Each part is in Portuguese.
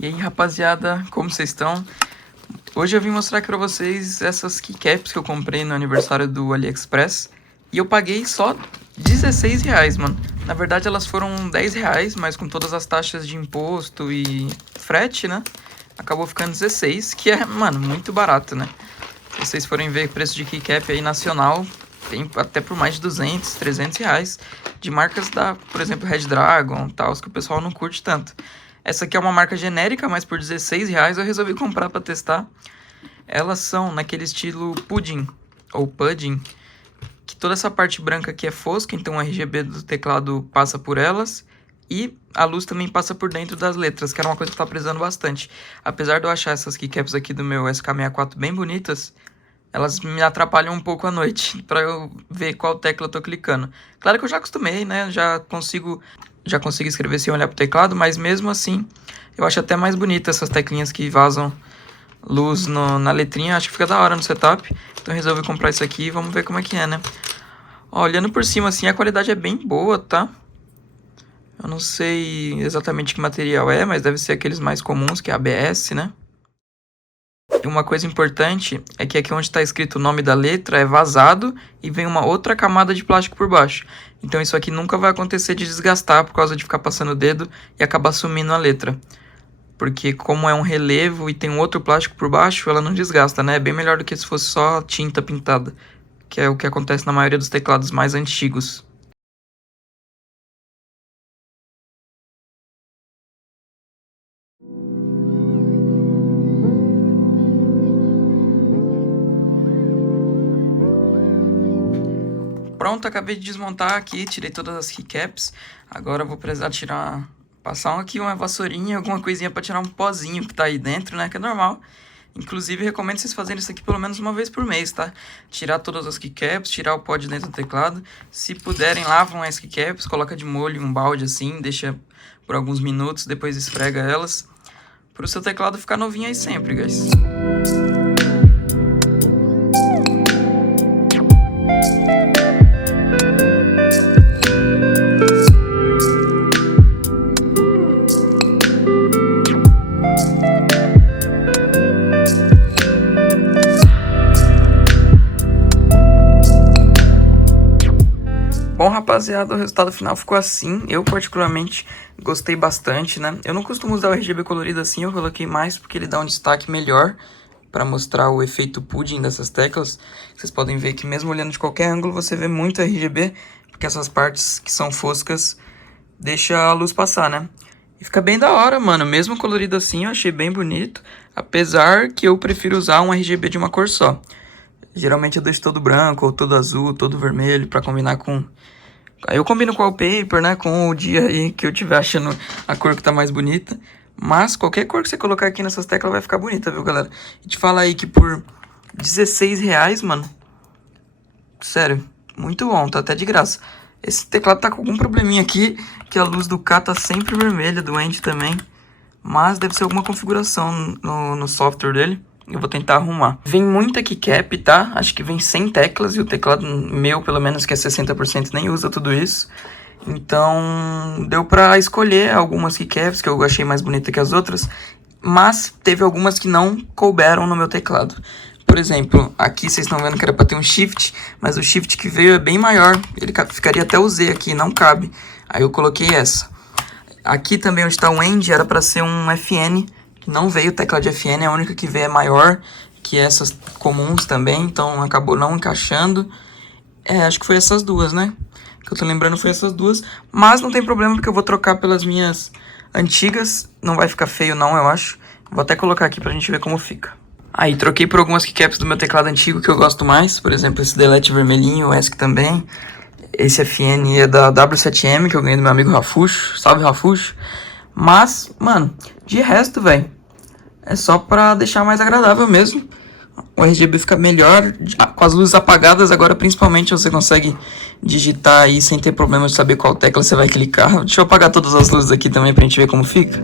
E aí, rapaziada, como vocês estão? Hoje eu vim mostrar aqui pra vocês essas keycaps que eu comprei no aniversário do AliExpress. E eu paguei só R$16, mano. Na verdade elas foram R$10, mas com todas as taxas de imposto e frete, né? Acabou ficando 16, que é, mano, muito barato, né? Se vocês forem ver preço de keycap aí nacional, tem até por mais de 200, R$300. De marcas da, por exemplo, Red Dragon, tal, que o pessoal não curte tanto. Essa aqui é uma marca genérica, mas por R$16 eu resolvi comprar para testar. Elas são naquele estilo pudim, ou pudding, que toda essa parte branca aqui é fosca, então o RGB do teclado passa por elas. E a luz também passa por dentro das letras, que era uma coisa que eu tava precisando bastante. Apesar de eu achar essas keycaps aqui do meu SK64 bem bonitas, elas me atrapalham um pouco à noite, pra eu ver qual tecla eu tô clicando. Claro que eu já acostumei, né, já consigo escrever sem olhar pro teclado, mas mesmo assim, eu acho até mais bonita essas teclinhas que vazam luz na letrinha, acho que fica da hora no setup. Então resolvi comprar isso aqui e vamos ver como é que é, né. Ó, olhando por cima assim, a qualidade é bem boa, tá? Eu não sei exatamente que material é, mas deve ser aqueles mais comuns, que é ABS, né? E uma coisa importante é que aqui onde está escrito o nome da letra é vazado e vem uma outra camada de plástico por baixo. Então isso aqui nunca vai acontecer de desgastar por causa de ficar passando o dedo e acabar sumindo a letra. Porque como é um relevo e tem um outro plástico por baixo, ela não desgasta, né? É bem melhor do que se fosse só tinta pintada, que é o que acontece na maioria dos teclados mais antigos. Pronto, acabei de desmontar aqui, tirei todas as keycaps. Agora eu vou precisar passar aqui uma vassourinha, alguma coisinha pra tirar um pozinho que tá aí dentro, né, que é normal. Inclusive, recomendo vocês fazerem isso aqui pelo menos uma vez por mês, tá? Tirar todas as keycaps, tirar o pó de dentro do teclado. Se puderem, lavam as keycaps, coloca de molho em um balde assim, deixa por alguns minutos, depois esfrega elas. Pro seu teclado ficar novinho aí sempre, guys. Bom, rapaziada, o resultado final ficou assim. Eu, particularmente, gostei bastante, né? Eu não costumo usar o RGB colorido assim, eu coloquei mais porque ele dá um destaque melhor para mostrar o efeito pudding dessas teclas. Vocês podem ver que mesmo olhando de qualquer ângulo, você vê muito RGB, porque essas partes que são foscas deixa a luz passar, né? E fica bem da hora, mano. Mesmo colorido assim, eu achei bem bonito, apesar que eu prefiro usar um RGB de uma cor só. Geralmente eu deixo todo branco, ou todo azul, todo vermelho, pra combinar com... Aí eu combino com o wallpaper, né, com o dia aí que eu tiver achando a cor que tá mais bonita. Mas qualquer cor que você colocar aqui nessas teclas vai ficar bonita, viu, galera? E te falar aí que por R$16, mano, sério, muito bom, tá até de graça. Esse teclado tá com algum probleminha aqui, que a luz do K tá sempre vermelha, do End também. Mas deve ser alguma configuração no software dele. Eu vou tentar arrumar. Vem muita keycap, tá? Acho que vem 100 teclas e o teclado meu, pelo menos, que é 60%, nem usa tudo isso. Então, deu pra escolher algumas keycaps que eu achei mais bonita que as outras. Mas teve algumas que não couberam no meu teclado. Por exemplo, aqui vocês estão vendo que era pra ter um shift, mas o shift que veio é bem maior. Ele ficaria até o Z aqui, não cabe. Aí eu coloquei essa. Aqui também onde está o End era para ser um FN, que não veio tecla de FN, a única que veio é maior que essas comuns também, então acabou não encaixando. Acho que foi essas duas, né? Que eu tô lembrando foi essas duas, mas não tem problema porque eu vou trocar pelas minhas antigas, não vai ficar feio não, eu acho. Vou até colocar aqui pra gente ver como fica. Aí, troquei por algumas keycaps do meu teclado antigo que eu gosto mais, por exemplo, esse Delete vermelhinho, o ESC também. Esse FN é da W7M, que eu ganhei do meu amigo Rafuxo. Salve, Rafuxo. Mas, mano, de resto, velho, é só pra deixar mais agradável mesmo. O RGB fica melhor, com as luzes apagadas. Agora, principalmente, você consegue digitar aí sem ter problema de saber qual tecla você vai clicar. Deixa eu apagar todas as luzes aqui também pra gente ver como fica.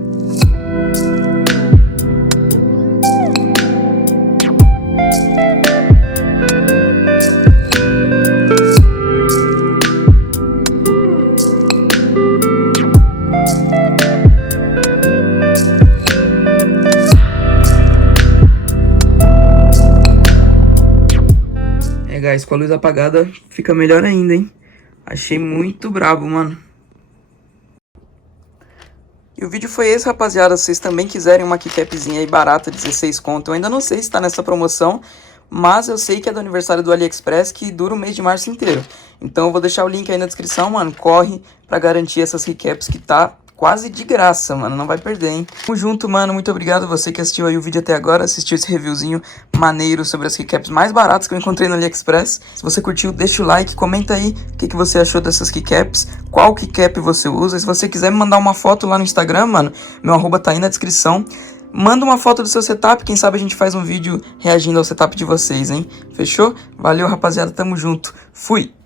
Aliás, com a luz apagada fica melhor ainda, hein? Achei muito brabo, mano. E o vídeo foi esse, rapaziada. Se vocês também quiserem uma keycapzinha aí barata, 16 conto. Eu ainda não sei se tá nessa promoção, mas eu sei que é do aniversário do AliExpress, que dura o mês de março inteiro. Então eu vou deixar o link aí na descrição, mano. Corre pra garantir essas keycaps que tá quase de graça, mano. Não vai perder, hein? Tamo junto, mano. Muito obrigado você que assistiu aí o vídeo até agora. Assistiu esse reviewzinho maneiro sobre as keycaps mais baratas que eu encontrei no AliExpress. Se você curtiu, deixa o like, comenta aí o que você achou dessas keycaps. Qual keycap você usa. Se você quiser me mandar uma foto lá no Instagram, mano, meu arroba tá aí na descrição. Manda uma foto do seu setup, quem sabe a gente faz um vídeo reagindo ao setup de vocês, hein? Fechou? Valeu, rapaziada. Tamo junto. Fui!